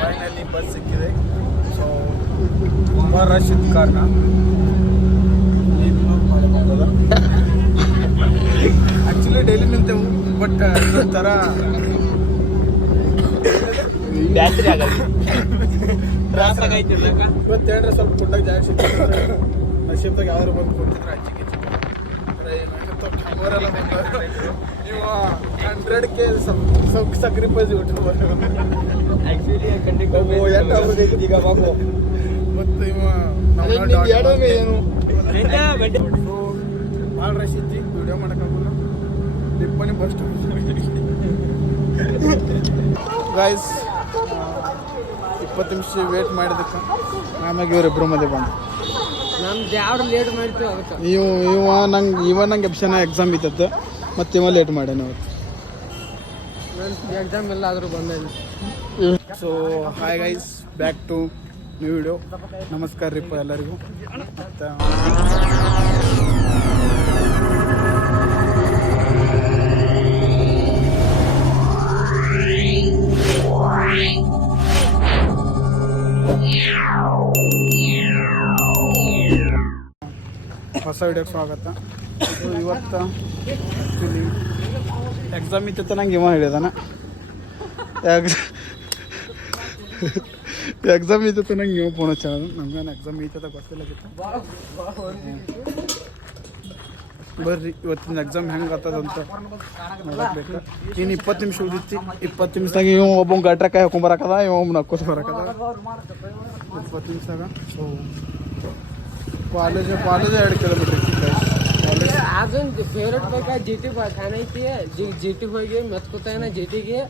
Finally bus ಸಿಕ್ಕಿದೆ. So ತುಂಬ rush ಇದ್ದ ಕಾರಣ ಆ್ಯಕ್ಚುಲಿ ಡೈಲಿ ನಿಂತೆವು, ಬಟ್ ಒಂಥರ ಬ್ಯಾಟ್ರಿ ಆಗಲ್ಲ ಇವತ್ತೇಳ್ರೆ ಸ್ವಲ್ಪ ಕೊಟ್ಟಾಗ ಜಾಸ್ತಿ ಸಿಕ್ಕಿದ್ರೆ ನಶೀಬ್ದಾಗ ಯಾವ್ದಾರು ಬಂದು ಕೊಡ್ತಿದ್ರೆ ಅಚ್ಚಿಗೆ ಕ್ಯಾಮರೆಲ್ಲ ಬಂದ ನೀವು 100K ಸ್ವಲ್ಪ ಸಕ್ರಿಫೈಸ್ ಬಿಟ್ಟು ಈಗ ಬಾಬು ಮತ್ತು ಇವ ಭಾಳ ರಶ್ ಇದ್ದಿ, ವಿಡಿಯೋ ಮಾಡೋಕ್ಕಾಗಲ್ಲ. ಟಿಪ್ಪಣಿ ಫಸ್ಟ್ ಗೈಸ್ 20 ನಿಮಿಷ ವೇಟ್ ಮಾಡಿದಕ್ಕೆ ಆಮ್ಯಾಗ ಇವರಿಬ್ಬರು ಮಧ್ಯೆ ಬಂದು ನಮ್ದು ಯಾವ್ದು ಲೇಟ್ ಮಾಡ್ತೀವಿ ಅದಕ್ಕೆ ಇವ ನಂಗೆ ಎಪ್ಷನ್ ಎಕ್ಸಾಮ್ ಇದ್ದದ್ದು, ಮತ್ತು ಇವ ಲೇಟ್ ಮಾಡ್ಯಾನ ಅವತ್ತು. ಎಕ್ಸಾಮ್ ಎಲ್ಲ ಆದರೂ ಬಂದ. So hi guys, back to new video. ನಮಸ್ಕಾರ ರೀಪ್ಪ ಎಲ್ಲರಿಗೂ. ಮತ್ತು ಹೊಸ ವಿಡಿಯೋಕ್ಕೆ ಸ್ವಾಗತ. ಸೊ ಇವತ್ತು ಆ್ಯಕ್ಚುಲಿ ಎಕ್ಸಾಮ್ ಇತ್ತು ನಂಗೆ ಇವ ಹೇಳಿದಾನ. ಎಕ್ಸಾಮ್ ಇತ್ತು ನಂಗೆ ಇವ ಫೋನ್ ಹಚ್ಚೋದು. ನಮ್ಗೇನು ಎಕ್ಸಾಮ್ ಇತ್ತದ ಗೊತ್ತಿಲ್ಲಗಿತ್ತು. ಬರ್ರಿ ಇವತ್ತಿನ ಎಕ್ಸಾಮ್ ಹೆಂಗೆ ಆಗ್ತದಂತ ನೋಡಬೇಕು. ಇನ್ನು 20 ನಿಮಿಷ ಉಳಿದಿತ್ತು. 20 ನಿಮಿಷದಾಗ ಇವ ಒಬ್ಬ ಗಟ್ರಕಾಯಿ ಹಾಕೊಂಬರಕದ, ಇವ ಒಬ್ಬ ನಕ್ಕೋಸ್ ಬರಕದ 20 ನಿಮಿಷದಾಗ. ಸೊ ಕಾಲೇಜ್ 2 ಕಿಲೋಮೀಟ್ರ್ ಐತಿ. ಅದೊಂದು ಫೇವ್ರೇಟ್ ಬೇಕಾ ಜಿ ಟಿ ಖಾನ ಐತಿ. ಜಿ ಟಿ ಹೋಗಿ ಮೆತ್ಕೋತಾನ ಜಿ ಟಿಗೆ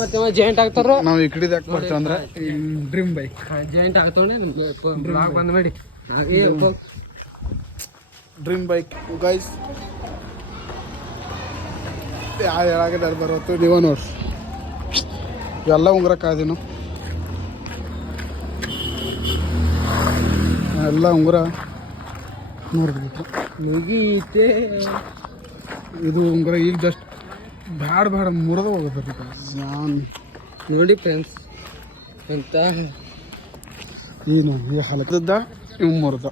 ಮತ್ತೆ ಜಾಯಿಂಟ್ ಆಗ್ತಾರ. ನಾವು ಈ ಕಡೆ ಯಾಕೆ ಬರ್ತೀವಿ ಅಂದ್ರೆ ಡ್ರೀಮ್ ಬೈಕ್ ಜಾಯಿಂಟ್ ಆಗ್ತಾವ ಬಂದ್ ಮಾಡಿ ಡ್ರೀಮ್ ಬೈಕ್ ಗೈಸ್. ಹೇಳಾಗ ಬರುತ್ತು ನೀವು ನೋಡ್ರಿ. ಎಲ್ಲ ಉಂಗ್ರ ಕಾದಿನು, ಎಲ್ಲ ಉಂಗುರ ನೋಡ್ಬೇಕು. ಮುಗೀತೆ ಇದು ಉಂಗುರ ಈಗ ಜಸ್ಟ್ ಬ್ಯಾಡ ಮುರಿದ ಹೋಗುತ್ತೆ ಜಾನ್. ನೋಡಿ ಫ್ರೆಂಡ್ಸ್ ಅಂತ ಏನು ಈ ಹಲಕದ ಇವ್ ಮುರಿದ.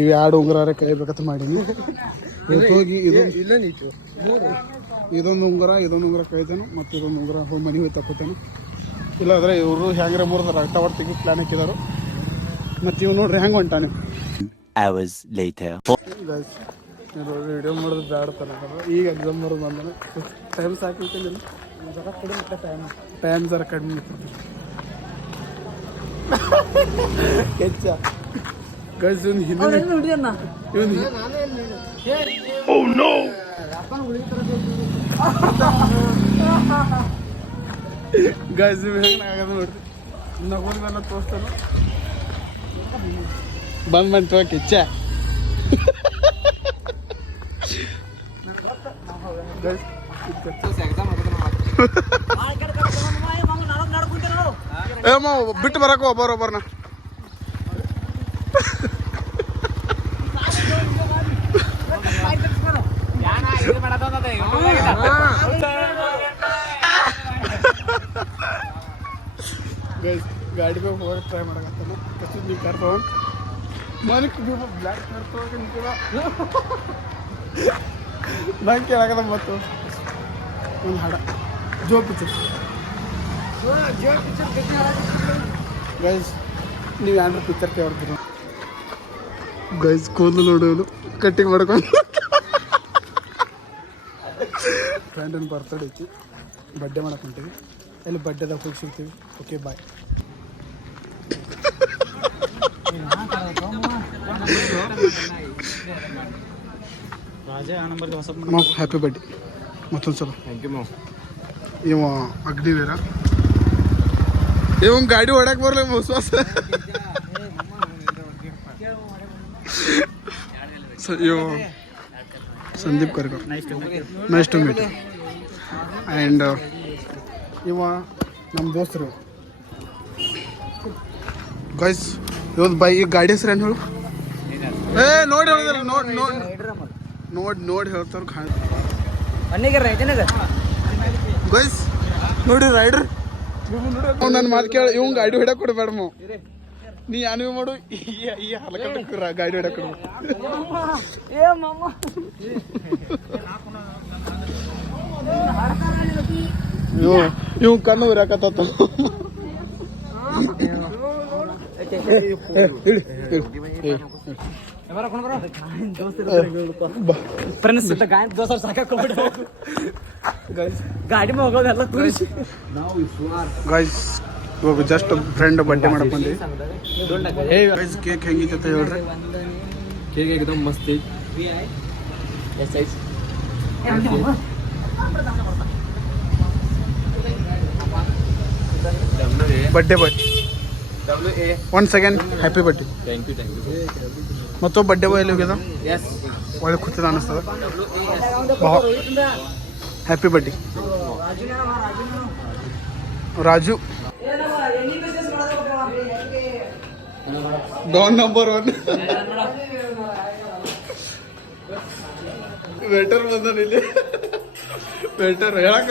ಇವು 2 ಉಂಗುರ ಕೈಬೇಕಂತ ಮಾಡೀನಿ. ಹೋಗಿ ಇದೊಂದು ಉಂಗುರ ಕೈತೇನು, ಮತ್ತು ಇದೊಂದು ಉಂಗುರ ಹೋಗಿ ಮನೆ ಹೋಗಿ ತಗೋತೇನೆ. ಇಲ್ಲಾಂದ್ರೆ ಇವರು ಹೆಂಗ್ರೆ ಮುರಿದಾರ ಟವರ್ ತೆಗಿ ಪ್ಲಾನ್ ಹಾಕಿದಾರು. ಮತ್ತು ಇವ್ ನೋಡ್ರಿ ಹೆಂಗೆ ಹೊಂಟಾನೆ. ವಿಡಿಯೋ ಮಾಡೋದು ಬ್ಯಾಡ ಈಗ ಎಕ್ಸಾಮ್ ಮಾಡೋದು ಬಂದಾನೆ. ಟೈಮ್ ಸಾಕಿಲ್ಲ, ಟೈಮ್ ಜರ ಕಡಿಮೆ ಹೆಚ್ಚ ಗೈಸ್. ಇವನು ಹಿಂದೆ ಗೈಸ್ ಇವ್ ಹೆಂಗೆ ಆಗದ ನೋಡ್ರಿ. ನಗೋದೆಲ್ಲ ತೋರಿಸ್ತಾನ ಬಂದ್ ಕೆಚ್ಚ. ಬಿಟ್ಟು ಬರಕ ಒಬ್ಬರೊಬ್ಬರನ್ನ ಗಾಡಿ ಮೇಲೆ ಹೋಗಿ ಟ್ರೈ ಮಾಡಕತ್ತಾನ. ಕಸಿದ್ ನೀವು ಕಾರ್ ತಗೊಂಡು ಮನಕ್ಕೆ ಬ್ಲ್ಯಾಕ್ ಕಾರ್ ತಗೊಂಡು ನಿಂತಿವ ನಂಗೆ ಕೇಳಾಕದ. ಮತ್ತು ಒಂದು ಹಾಡ ಜೋ ಪಿಕ್ಚರ್ ಗೈಸ್, ನೀವು ಏನಾರು ಪಿಕ್ಚರ್ ಕೇಳ್ತೀರ ಗೈಸ್. ಕೂದಲು ನೋಡೋದು ಕಟ್ಟಿಂಗ್ ಮಾಡ್ಕೊಂಡು ಫ್ರೆಂಡನ್ನು ಬರ್ತಡೇ ಐತಿ, ಬಡ್ಡೆ ಮಾಡಕ್ಕೆ ಹೊಂಟೀವಿ. ಎಲ್ಲಿ ಬಡ್ಡೆದಾಗ ಹೋಗಿ ಸಿಗ್ತೀವಿ. Okay bye. ಹ್ಯಾಪಿ ಬರ್ಡೇ ಮತ್ತೊಂದು ಸಲ. ಥ್ಯಾಂಕ್ ಯು ಮಾವ್. ಇವ ಅಗ್ನಿವೀರ, ಇವ್ ಗಾಡಿ ಹೊಡಕ್ ಬರ್ಲಿ ವಿಶ್ವಾಸ. ಇವ Sandeep Karkar, nice to meet. And ಇವ ನಮ್ಮ ದೋಸ್ತರು ಗೈಸ್ ಇವತ್ತು ಬೈ ಈ ಗಾಡಿ ಹೆಸರು ಏನು ಹೇಳು ಏ ನೋಡಿ ಹೇಳಿದ್ರೆ ನೋಡಿ ಹೇಳ್ತಾರ ಗೈಸ್ ನೋಡಿ ರೈಡರ್ ನನ್ನ ಮಾತು ಕೇಳ ಇವ್ ಗಾಡಿ ಹೊಡಕ್ ಕೊಡ್ಬೇಡ ನೀ ಏನು ಮಾಡು ಈ ಹಲಕಟ್ಟ ಗಾಡಿ ಹೊಡಕ್ ಇವ್ ಕಣ್ಣು ಉರಾಕತ್ತ ಗಾಡಿ ಹೋಗೋದೆಲ್ಲ ಗೈಸ್ ಇವಾಗ ಜಸ್ಟ್ ಫ್ರೆಂಡ್ ಬರ್ಡೇ ಮಾಡಕ್ ಬಂದ್ವಿ ಗೈಸ್ ಕೇಕ್ ಹೆಂಗಿತ್ತು ಅಂತ ಹೇಳ್ರಿ ಕೇಕ್ एकदम मस्त है birthday boy once again happy birthday thank you ಮತ್ತೊಬ್ಬ ಬರ್ಡೇ ಬಾಯ್ ಎಲ್ಲಿ ಹೋಗ್ಯದ यस ಒಳ್ಳೆ ಕೂತಿದ ಅನಿಸ್ತದ happy birthday Raju don number 1 waiter ಬಂದ ಇಲ್ಲಿ ವೇಟರ್ ಹೇಳಕ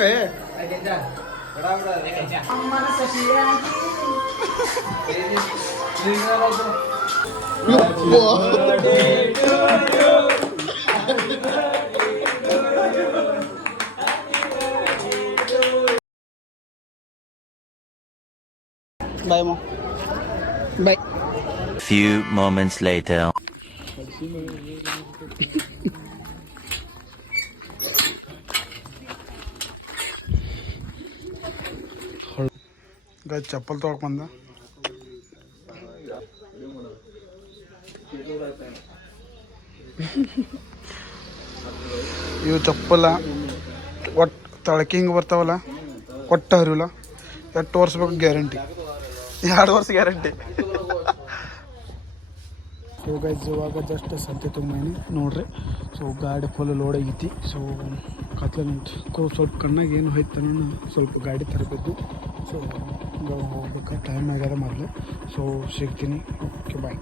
ಬಾಯ್ ಮಾ ಬಾಯ್ Few moments later. ಚಪ್ಪಲ್ ತೊಗೊಳಕ್ ಬಂದ ಇವು ಚಪ್ಪಲ ಒಟ್ಟು ತಳಕಿ ಹಿಂಗೆ ಬರ್ತಾವಲ್ಲ ಒಟ್ಟು ಹರಿವಲ್ಲ ಎಷ್ಟು ವರ್ಷ ಬೇಕು ಗ್ಯಾರಂಟಿ 2 ವರ್ಷ ಗ್ಯಾರಂಟಿ ಸೊ ಗೈಸ್ ಇವಾಗ ಜಸ್ಟ್ ಸಂತೆ ತೊಗೊಂಬನಿ ನೋಡ್ರಿ ಸೊ ಗಾಡಿ ಫುಲ್ ಲೋಡ್ ಆಗೈತಿ ಸೊ ಕತ್ಲೆ ನಿಂತು ಸ್ವಲ್ಪ ಕಣ್ಣಾಗ ಏನು ಹೋಯ್ತು ಸ್ವಲ್ಪ ಗಾಡಿ ತರಬೇಕು ಸೊ ಹೋಗ್ಬೇಕು ಟೈಮ್ ಆಗ್ಯದ ಮೊದಲು ಸೊ ಸಿಗ್ತೀನಿ ಓಕೆ ಬಾಯ್